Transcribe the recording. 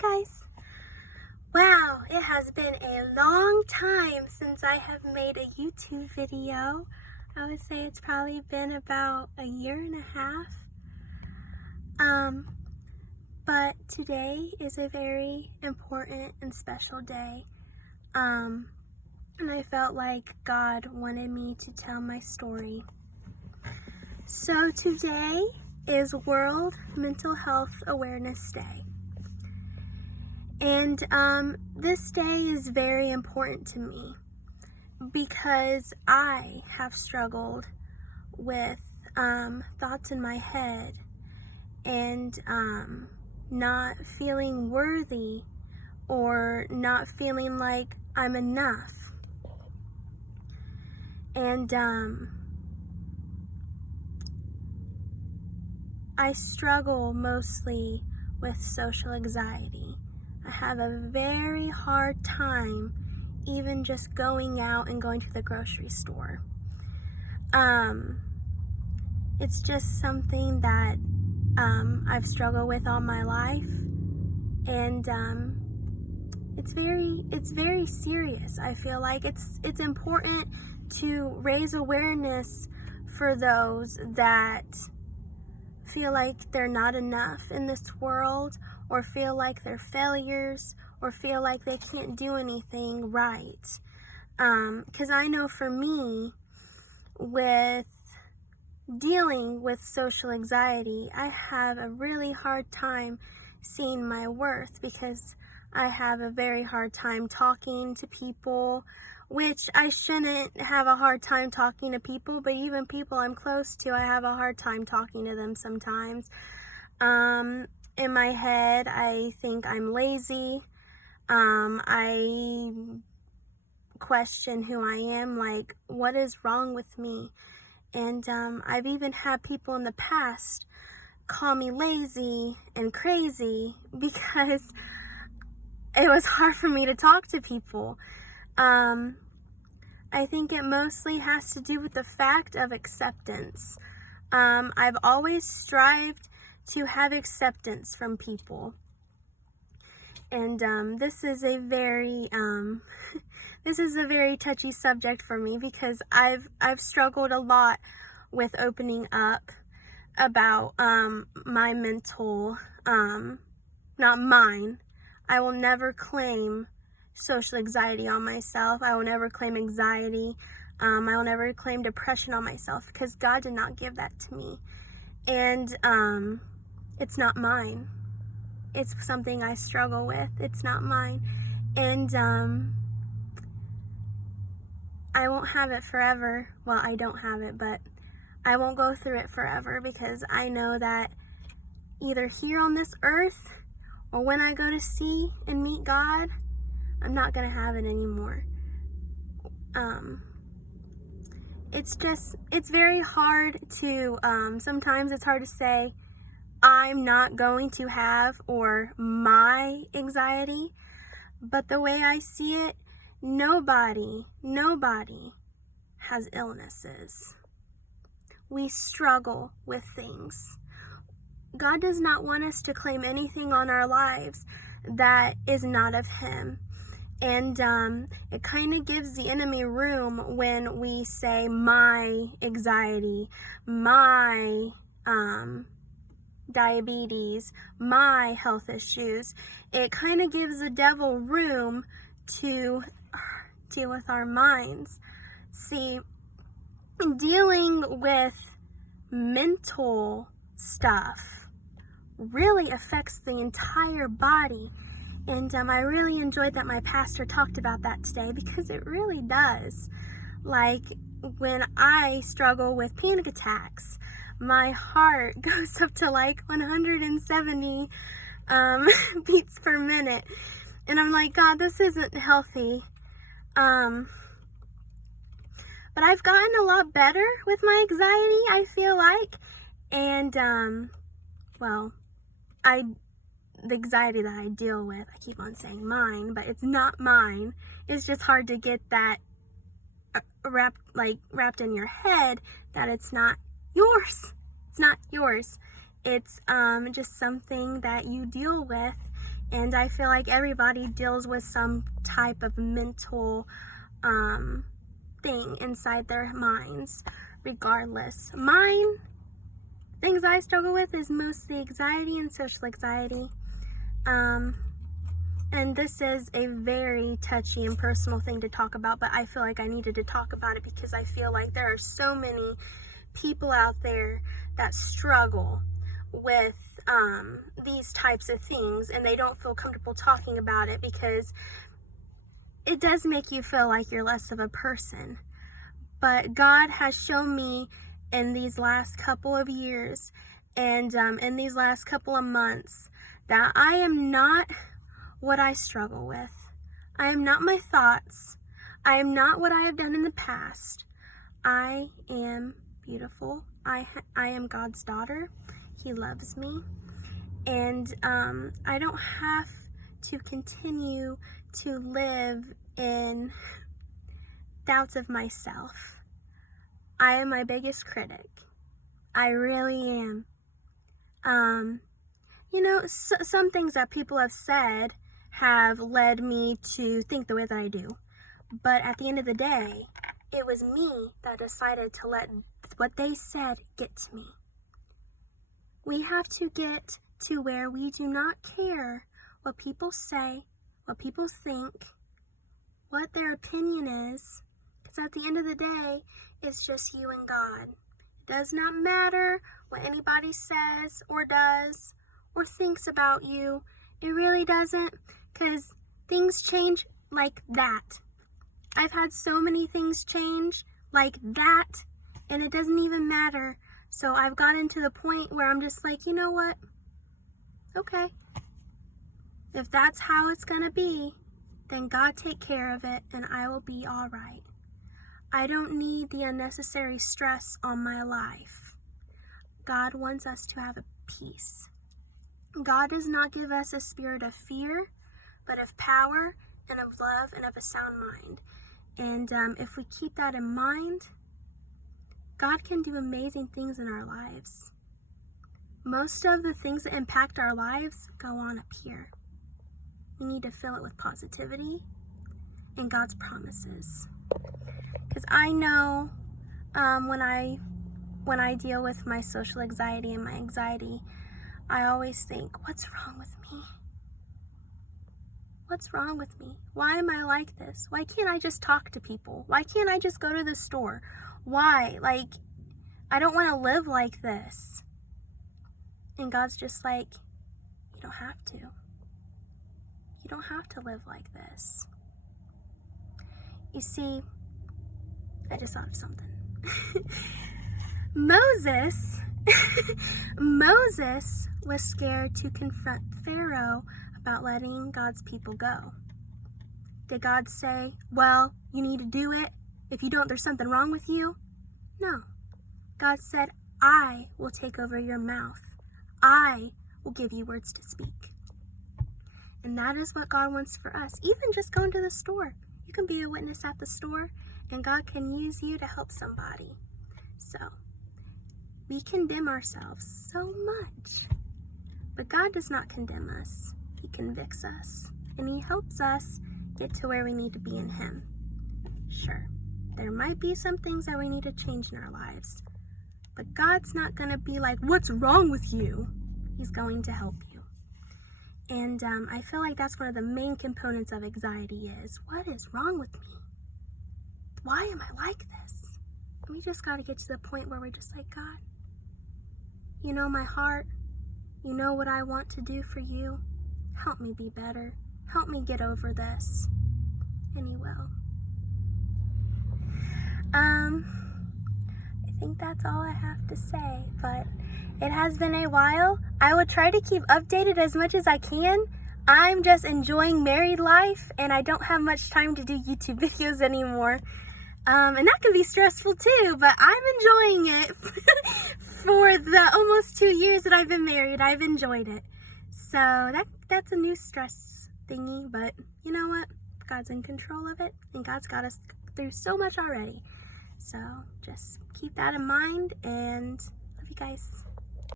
guys. Wow, it has been a long time since I have made a YouTube video. I would say it's probably been about a year and a half. But today is a very important and special day. And I felt like God wanted me to tell my story. So today is World Mental Health Awareness Day. And this day is very important to me because I have struggled with thoughts in my head and not feeling worthy or not feeling like I'm enough. And I struggle mostly with social anxiety. I have a very hard time even just going out and going to the grocery store. It's just something that I've struggled with all my life, and it's very serious. I feel like it's important to raise awareness for those that feel like they're not enough in this world, or feel like they're failures, or feel like they can't do anything right. Because I know for me, with dealing with social anxiety, I have a really hard time seeing my worth because I have a very hard time talking to people, which I shouldn't have a hard time talking to people, but even people I'm close to, I have a hard time talking to them sometimes. In my head, I think I'm lazy. I question who I am, like, what is wrong with me? And I've even had people in the past call me lazy and crazy because it was hard for me to talk to people. I think it mostly has to do with the fact of acceptance. I've always strived to have acceptance from people. And this is a very touchy subject for me because I've struggled a lot with opening up about my mental, not mine. I will never claim social anxiety on myself. I will never claim anxiety. I will never claim depression on myself because God did not give that to me. And it's not mine. It's something I struggle with. It's not mine. And I won't have it forever. Well, I don't have it, but I won't go through it forever because I know that either here on this earth or when I go to see and meet God, I'm not going to have it anymore. It's very hard to, sometimes it's hard to say, I'm not going to have, or my anxiety, but the way I see it, nobody has illnesses. We struggle with things. God does not want us to claim anything on our lives that is not of Him. And it kind of gives the enemy room when we say my anxiety, my diabetes, my health issues. It kind of gives the devil room to deal with our minds. See, dealing with mental stuff really affects the entire body. And I really enjoyed that my pastor talked about that today because it really does. Like, when I struggle with panic attacks, my heart goes up to like 170 beats per minute. And I'm like, God, this isn't healthy. But I've gotten a lot better with my anxiety, I feel like. And, the anxiety that I deal with, I keep on saying mine, but it's not mine. It's just hard to get that wrapped in your head that it's not yours. It's not yours. It's just something that you deal with, And I feel like everybody deals with some type of mental thing inside their minds, regardless. Mine, things I struggle with is mostly anxiety and social anxiety. And this is a very touchy and personal thing to talk about, but I feel like I needed to talk about it because I feel like there are so many people out there that struggle with these types of things, and they don't feel comfortable talking about it because it does make you feel like you're less of a person. But God has shown me in these last couple of years and in these last couple of months that I am not what I struggle with. I am not my thoughts. I am not what I have done in the past. I am beautiful. I am God's daughter. He loves me. And I don't have to continue to live in doubts of myself. I am my biggest critic. I really am. Some things that people have said have led me to think the way that I do. But at the end of the day, it was me that decided to let what they said get to me. We have to get to where we do not care what people say, what people think, what their opinion is. Because at the end of the day, it's just you and God. It does not matter what anybody says or does or thinks about you. It really doesn't, because things change like that. I've had so many things change like that, and it doesn't even matter. So I've gotten to the point where I'm just like, you know what? Okay. If that's how it's gonna be, then God take care of it and I will be all right. I don't need the unnecessary stress on my life. God wants us to have a peace. God does not give us a spirit of fear, but of power and of love and of a sound mind. And if we keep that in mind, God can do amazing things in our lives. Most of the things that impact our lives go on up here. We need to fill it with positivity and God's promises. Because I know when I deal with my social anxiety and my anxiety, I always think, what's wrong with me? What's wrong with me? Why am I like this? Why can't I just talk to people? Why can't I just go to the store? Why? I don't want to live like this. And God's just like, you don't have to. You don't have to live like this. You see, I just thought of something. Moses was scared to confront Pharaoh about letting God's people go. Did God say, well, you need to do it. If you don't, there's something wrong with you? No. God said, I will take over your mouth. I will give you words to speak. And that is what God wants for us. Even just going to the store. You can be a witness at the store, and God can use you to help somebody. So, we condemn ourselves so much. But God does not condemn us. He convicts us. And He helps us get to where we need to be in Him. Sure, there might be some things that we need to change in our lives. But God's not going to be like, what's wrong with you? He's going to help you. And I feel like that's one of the main components of anxiety is, what is wrong with me? Why am I like this? And we just got to get to the point where we're just like, God, you know my heart. You know what I want to do for you. Help me be better. Help me get over this. And He will. I think that's all I have to say, but it has been a while. I will try to keep updated as much as I can. I'm just enjoying married life, and I don't have much time to do YouTube videos anymore. And that can be stressful too, but I'm enjoying it. For the almost 2 years that I've been married, I've enjoyed it. So that's a new stress thingy, but you know what? God's in control of it, and God's got us through so much already. So just keep that in mind, and love you guys.